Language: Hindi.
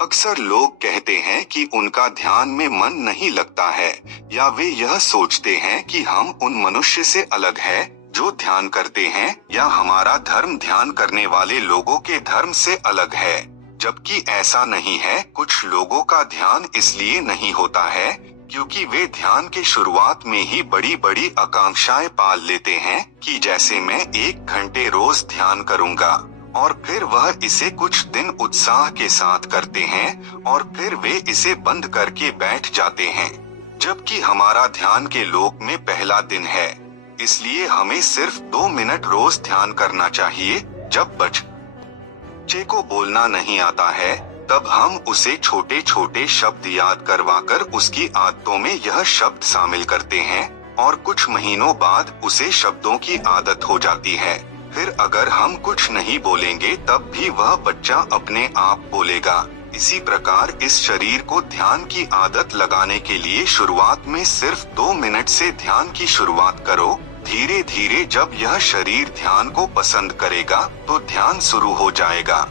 अक्सर लोग कहते हैं कि उनका ध्यान में मन नहीं लगता है, या वे यह सोचते हैं कि हम उन मनुष्य से अलग हैं जो ध्यान करते हैं, या हमारा धर्म ध्यान करने वाले लोगों के धर्म से अलग है। जबकि ऐसा नहीं है। कुछ लोगों का ध्यान इसलिए नहीं होता है क्योंकि वे ध्यान के शुरुआत में ही बड़ी बड़ी आकांक्षाएं पाल लेते हैं कि जैसे मैं 1 घंटे रोज ध्यान करूंगा, और फिर वह इसे कुछ दिन उत्साह के साथ करते हैं और फिर वे इसे बंद करके बैठ जाते हैं। जबकि हमारा ध्यान के लोक में पहला दिन है, इसलिए हमें सिर्फ 2 मिनट रोज ध्यान करना चाहिए। जब बच्चे को बोलना नहीं आता है, तब हम उसे छोटे छोटे शब्द याद करवाकर उसकी आदतों में यह शब्द शामिल करते हैं, और कुछ महीनों बाद उसे शब्दों की आदत हो जाती है। फिर अगर हम कुछ नहीं बोलेंगे तब भी वह बच्चा अपने आप बोलेगा। इसी प्रकार इस शरीर को ध्यान की आदत लगाने के लिए शुरुआत में सिर्फ 2 मिनट से ध्यान की शुरुआत करो। धीरे धीरे जब यह शरीर ध्यान को पसंद करेगा तो ध्यान शुरू हो जाएगा।